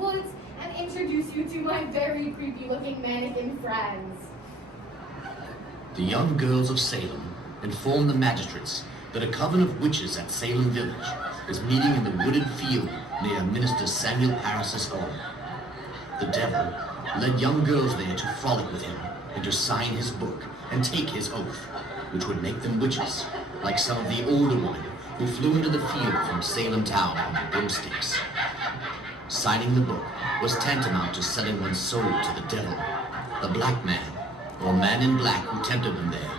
woods and introduce you to my very creepy-looking mannequin friends. The young girls of Salem inform the magistrates that a coven of witches at Salem Village is meeting in the wooded field near Minister Samuel Parris's home. The devil led young girls there to frolic with him and to sign his book and take his oath, which would make them witches, like some of the older women who flew into the field from Salem town on broomsticks. Signing the book was tantamount to selling one's soul to the devil, the black man, or man in black who tempted them there.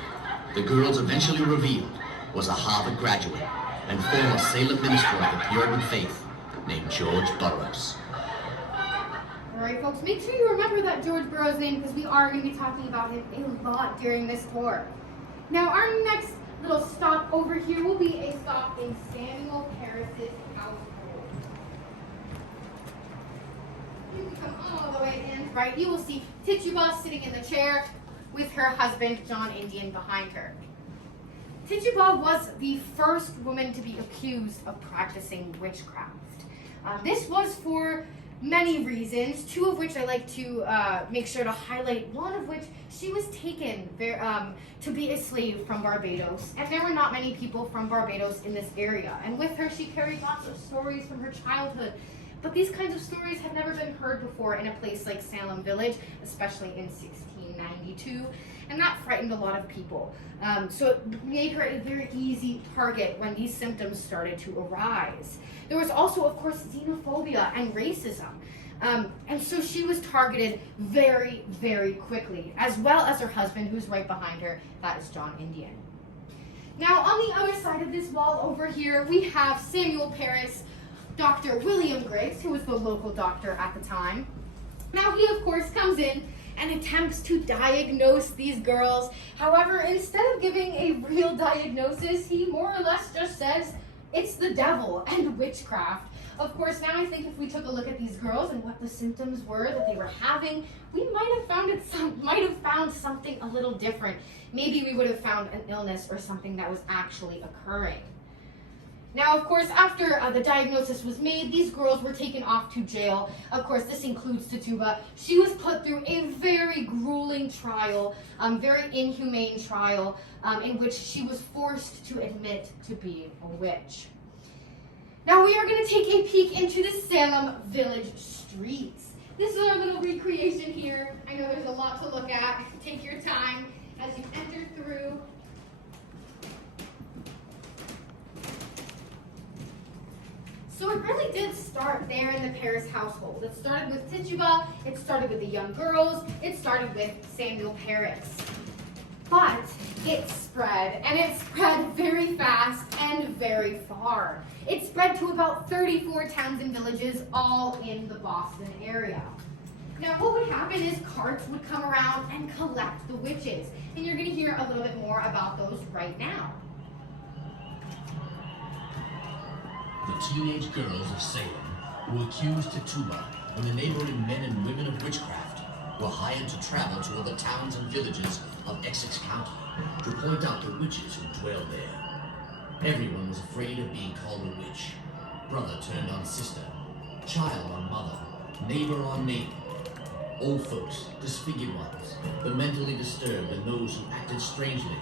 The girls eventually revealed was a Harvard graduate and former Salem minister of the Puritan faith named George Burroughs. All right, folks, make sure you remember that George Burroughs name because we are going to be talking about him a lot during this tour. Now, our next little stop over here will be a stop in Samuel Parris's household. You can come all the way in, right? You will see Tituba sitting in the chair with her husband, John Indian, behind her. Tituba was the first woman to be accused of practicing witchcraft. This was for many reasons, two of which I like to make sure to highlight. One of which, she was taken to be a slave from Barbados, and there were not many people from Barbados in this area. And with her, she carried lots of stories from her childhood. But these kinds of stories had never been heard before in a place like Salem Village, especially in 1692, and that frightened a lot of people. So it made her a very easy target when these symptoms started to arise. There was also, of course, xenophobia and racism. And so she was targeted very, very quickly, as well as her husband, who's right behind her. That is John Indian. Now, on the other side of this wall over here, we have Samuel Parris, Dr. William Griggs, who was the local doctor at the time. Now, he, of course, comes in and attempts to diagnose these girls. However, instead of giving a real diagnosis, he more or less just says, it's the devil and witchcraft. Of course, now I think if we took a look at these girls and what the symptoms were that they were having, we might have found something a little different. Maybe we would have found an illness or something that was actually occurring. Now, of course, after the diagnosis was made, these girls were taken off to jail. Of course, this includes Tituba. She was put through a very grueling trial, very inhumane trial, in which she was forced to admit to being a witch. Now, we are going to take a peek into the Salem Village streets. This is our little recreation here. I know there's a lot to look at. Take your time as you enter through. So it really did start there in the Parris household. It started with Tituba, it started with the young girls, it started with Samuel Parris. But it spread, and it spread very fast and very far. It spread to about 34 towns and villages, all in the Boston area. Now, what would happen is carts would come around and collect the witches. And you're going to hear a little bit more about those right now. The teenage girls of Salem who accused Tituba and the neighboring men and women of witchcraft were hired to travel to other towns and villages of Essex County to point out the witches who dwelled there. Everyone was afraid of being called a witch. Brother turned on sister, child on mother, neighbor on neighbor. Old folks, disfigured ones, the mentally disturbed, and those who acted strangely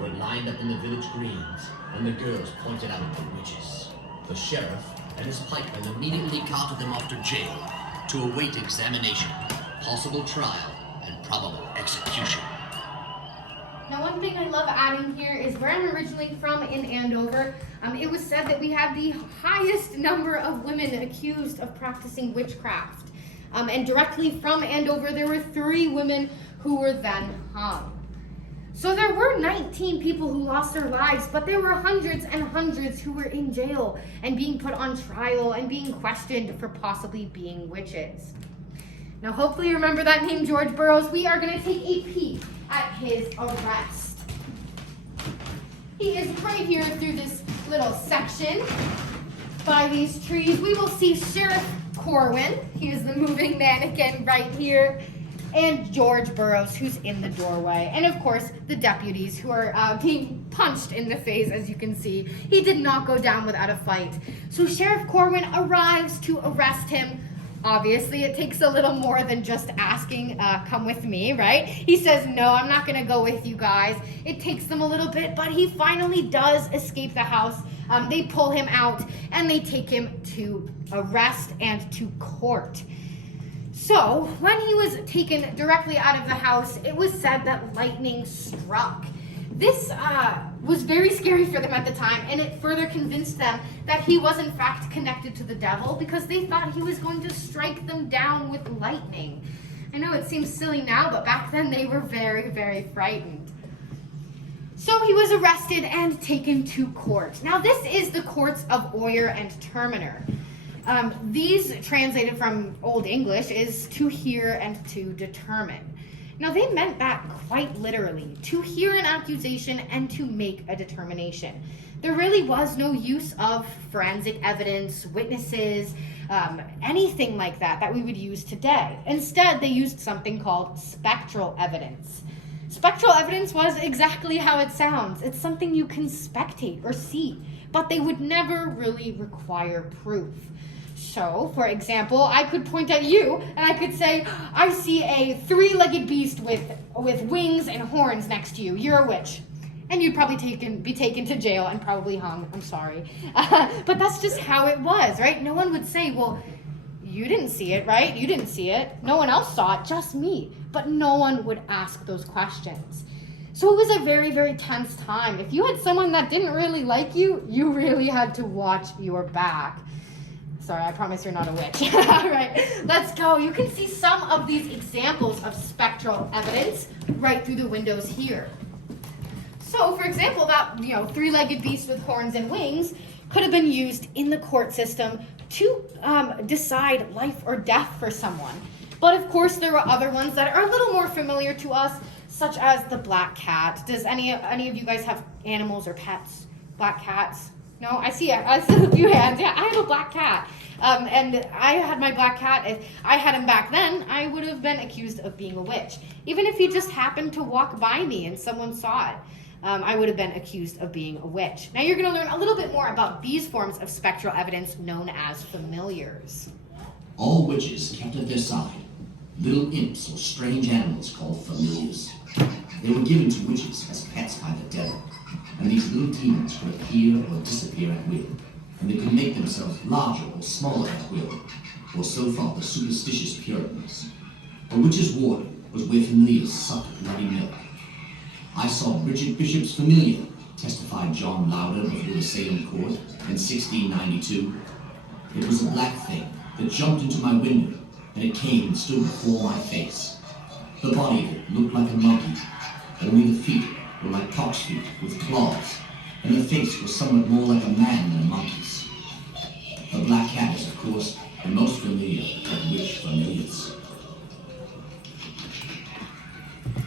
were lined up in the village greens, and the girls pointed out the witches. The sheriff and his pikemen immediately carted them off to jail to await examination, possible trial, and probable execution. Now, one thing I love adding here is where I'm originally from in Andover. It was said that we had the highest number of women accused of practicing witchcraft. And directly from Andover, there were 3 women who were then hung. So there were 19 people who lost their lives, but there were hundreds and hundreds who were in jail and being put on trial and being questioned for possibly being witches. Now, hopefully you remember that name, George Burroughs. We are going to take a peek at his arrest. He is right here through this little section by these trees. We will see Sheriff Corwin. He is the moving mannequin right here. And George Burroughs, who's in the doorway. And of course, the deputies who are being punched in the face, as you can see. He did not go down without a fight. So Sheriff Corwin arrives to arrest him Obviously, it takes a little more than just asking, come with me, right? He says, no, I'm not going to go with you guys. It takes them a little bit, but he finally does escape the house. They pull him out, and they take him to arrest and to court. So, when he was taken directly out of the house, it was said that lightning struck. This was very scary for them at the time, and it further convinced them that he was in fact connected to the devil because they thought he was going to strike them down with lightning. I know it seems silly now, but back then they were very, very frightened. So he was arrested and taken to court. Now this is the courts of Oyer and Terminer. These, translated from Old English, is to hear and to determine. Now, they meant that quite literally, to hear an accusation and to make a determination. There really was no use of forensic evidence, witnesses, anything like that we would use today. Instead, they used something called spectral evidence. Spectral evidence was exactly how it sounds. It's something you can spectate or see, but they would never really require proof. So, for example, I could point at you and I could say, I see a three-legged beast with wings and horns next to you. You're a witch. And you'd probably be taken to jail and probably hung. I'm sorry. But that's just how it was, right? No one would say, well, you didn't see it, right? You didn't see it. No one else saw it, just me. But no one would ask those questions. So it was a very, very tense time. If you had someone that didn't really like you, you really had to watch your back. Sorry, I promise you're not a witch. All right, let's go. You can see some of these examples of spectral evidence right through the windows here. So, for example, that three-legged beast with horns and wings could have been used in the court system to decide life or death for someone. But of course, there were other ones that are a little more familiar to us, such as the black cat. Does any of you guys have animals or pets? Black cats? No, I see a few hands. Yeah, I have a black cat. And I had my black cat. If I had him back then, I would have been accused of being a witch. Even if he just happened to walk by me and someone saw it, I would have been accused of being a witch. Now you're going to learn a little bit more about these forms of spectral evidence known as familiars. All witches kept at their side little imps or strange animals called familiars. They were given to witches as pets by the devil. And these little demons could appear or disappear at will, and they could make themselves larger or smaller at will, or so thought the superstitious Puritans. A witch's ward was where familiars sucked bloody milk. I saw Bridget Bishop's familiar, testified John Louder before the Salem court in 1692. It was a black thing that jumped into my window, and it came and stood before my face. The body of it looked like a monkey, only the feet were like cock's feet with claws, and the face was somewhat more like a man than a monkey's. The black cat is, of course, the most familiar of witch familiars.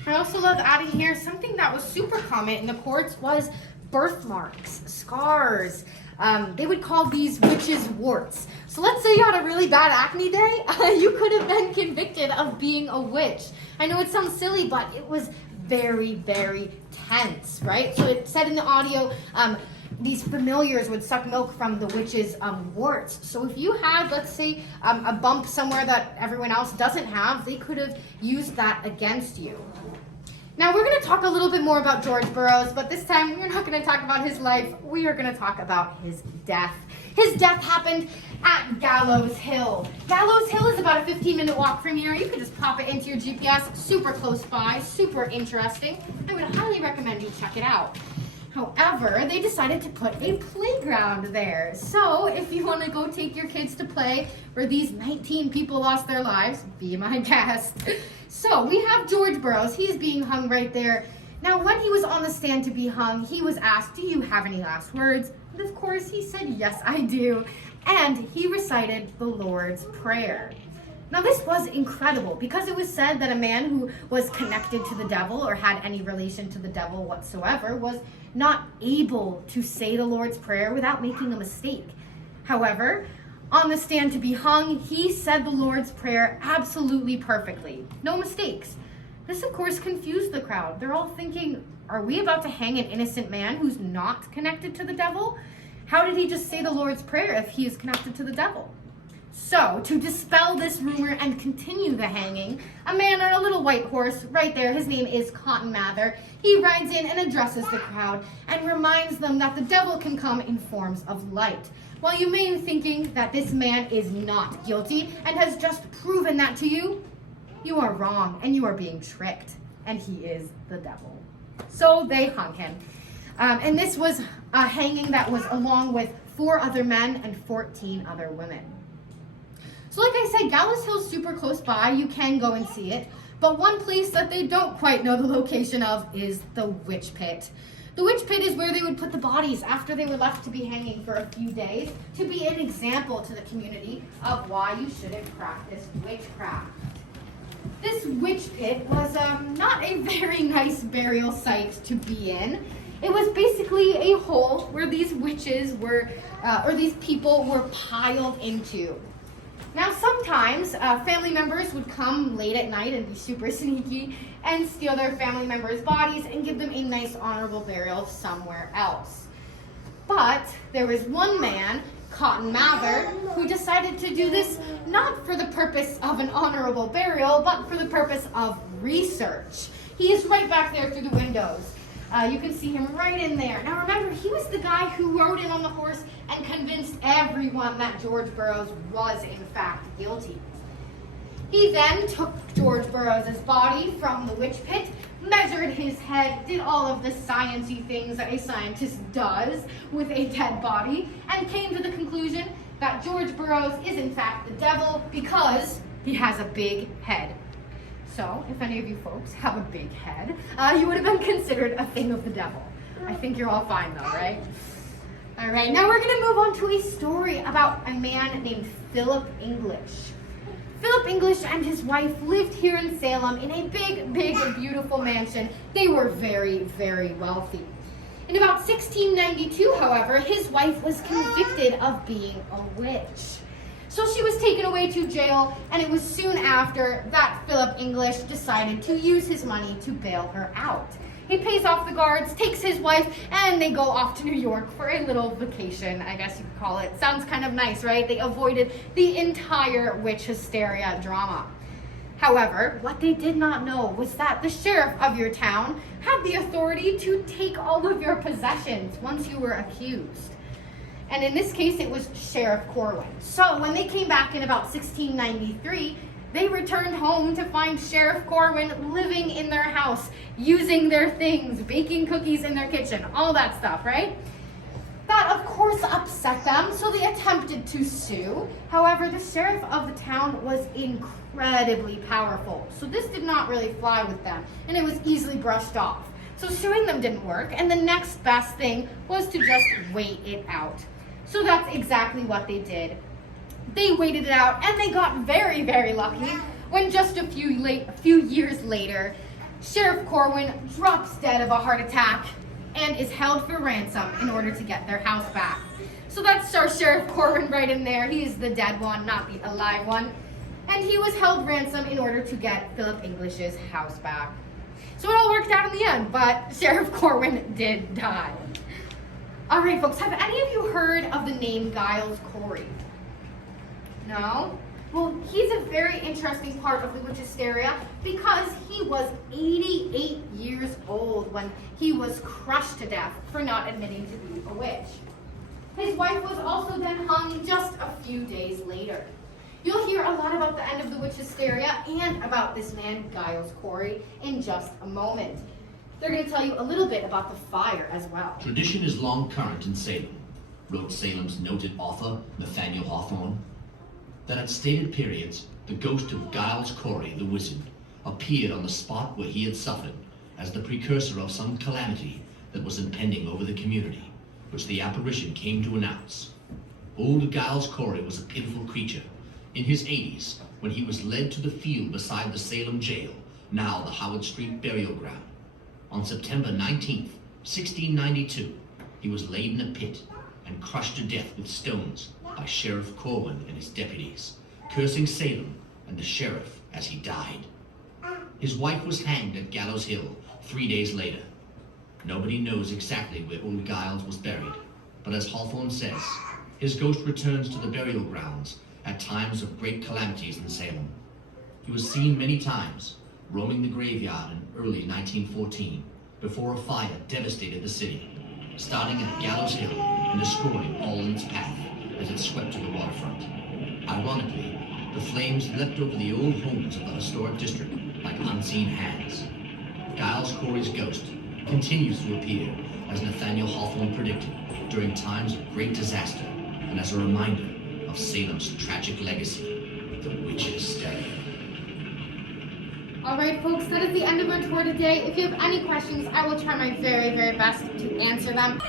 I also love adding here something that was super common in the courts was birthmarks, scars. They would call these witches' warts. So let's say you had a really bad acne day, you could have been convicted of being a witch. I know it sounds silly, but it was very, very tense, right? So it said in the audio, these familiars would suck milk from the witch's warts. So if you had, let's say, a bump somewhere that everyone else doesn't have, they could have used that against you. Now we're going to talk a little bit more about George Burroughs, but this time we're not going to talk about his life. We are going to talk about his death. His death happened at Gallows Hill. Gallows Hill is about a 15-minute walk from here. You could just pop it into your GPS, super close by, super interesting. I would highly recommend you check it out. However, they decided to put a playground there. So if you want to go take your kids to play where these 19 people lost their lives, be my guest. So we have George Burroughs. He's being hung right there. Now, when he was on the stand to be hung, he was asked, do you have any last words? And of course, he said, yes, I do. And he recited the Lord's Prayer. Now, this was incredible because it was said that a man who was connected to the devil or had any relation to the devil whatsoever was not able to say the Lord's Prayer without making a mistake. However, on the stand to be hung, he said the Lord's Prayer absolutely perfectly. No mistakes. This, of course, confused the crowd. They're all thinking, are we about to hang an innocent man who's not connected to the devil? How did he just say the Lord's Prayer if he is connected to the devil? So, to dispel this rumor and continue the hanging, a man on a little white horse, right there, his name is Cotton Mather, he rides in and addresses the crowd and reminds them that the devil can come in forms of light. While you may be thinking that this man is not guilty and has just proven that to you, you are wrong and you are being tricked, and he is the devil. So they hung him. And this was a hanging that was along with 4 other men and 14 other women. So like I said, Gallows Hill's super close by. You can go and see it. But one place that they don't quite know the location of is the witch pit. The witch pit is where they would put the bodies after they were left to be hanging for a few days to be an example to the community of why you shouldn't practice witchcraft. This witch pit was not a very nice burial site to be in. It was basically a hole where these witches were, or these people were piled into. Now sometimes family members would come late at night and be super sneaky and steal their family members' bodies and give them a nice honorable burial somewhere else. But there was one man, Cotton Mather, who decided to do this not for the purpose of an honorable burial, but for the purpose of research. He is right back there through the windows. You can see him right in there. Now remember, he was the guy who rode in on the horse and convinced everyone that George Burroughs was in fact guilty. He then took George Burroughs' body from the witch pit, measured his head, did all of the sciencey things that a scientist does with a dead body, and came to the conclusion that George Burroughs is in fact the devil because he has a big head. So, if any of you folks have a big head, you would have been considered a thing of the devil. I think you're all fine though, right? All right, now we're gonna move on to a story about a man named Philip English. Philip English and his wife lived here in Salem in a big, beautiful mansion. They were very, very wealthy. In about 1692, however, his wife was convicted of being a witch. So she was taken away to jail, and it was soon after that Philip English decided to use his money to bail her out. He pays off the guards, takes his wife, and they go off to New York for a little vacation, I guess you could call it. Sounds kind of nice, right? They avoided the entire witch hysteria drama. However, what they did not know was that the sheriff of your town had the authority to take all of your possessions once you were accused. And in this case, it was Sheriff Corwin. So when they came back in about 1693, they returned home to find Sheriff Corwin living in their house, using their things, baking cookies in their kitchen, all that stuff, right? That, of course, upset them, so they attempted to sue. However, the sheriff of the town was incredibly powerful, so this did not really fly with them, and it was easily brushed off. So suing them didn't work, and the next best thing was to just wait it out. So that's exactly what they did. They waited it out, and they got very, very lucky when just a few years later, Sheriff Corwin drops dead of a heart attack and is held for ransom in order to get their house back. So that's our Sheriff Corwin right in there. He's the dead one, not the alive one. And he was held ransom in order to get Philip English's house back. So it all worked out in the end, but Sheriff Corwin did die. All right, folks, have any of you heard of the name Giles Corey? No? Well, he's a very interesting part of the witch hysteria because he was 88 years old when he was crushed to death for not admitting to be a witch. His wife was also then hung just a few days later. You'll hear a lot about the end of the witch hysteria and about this man, Giles Corey, in just a moment. They're going to tell you a little bit about the fire as well. Tradition is long current in Salem, wrote Salem's noted author, Nathaniel Hawthorne, that at stated periods, the ghost of Giles Corey, the wizard, appeared on the spot where he had suffered as the precursor of some calamity that was impending over the community, which the apparition came to announce. Old Giles Corey was a pitiful creature, in his 80s, when he was led to the field beside the Salem jail, now the Howard Street burial ground. On September 19th, 1692, he was laid in a pit and crushed to death with stones by Sheriff Corwin and his deputies, cursing Salem and the sheriff as he died. His wife was hanged at Gallows Hill 3 days later. Nobody knows exactly where old Giles was buried, but as Hawthorne says, his ghost returns to the burial grounds at times of great calamities in Salem. He was seen many times, roaming the graveyard in early 1914, before a fire devastated the city, starting at Gallows Hill and destroying all in its path as it swept to the waterfront. Ironically, the flames leapt over the old homes of the historic district like unseen hands. Giles Corey's ghost continues to appear, as Nathaniel Hawthorne predicted, during times of great disaster and as a reminder of Salem's tragic legacy, the witch's stay. Alright folks, that is the end of our tour today. If you have any questions, I will try my very, very best to answer them.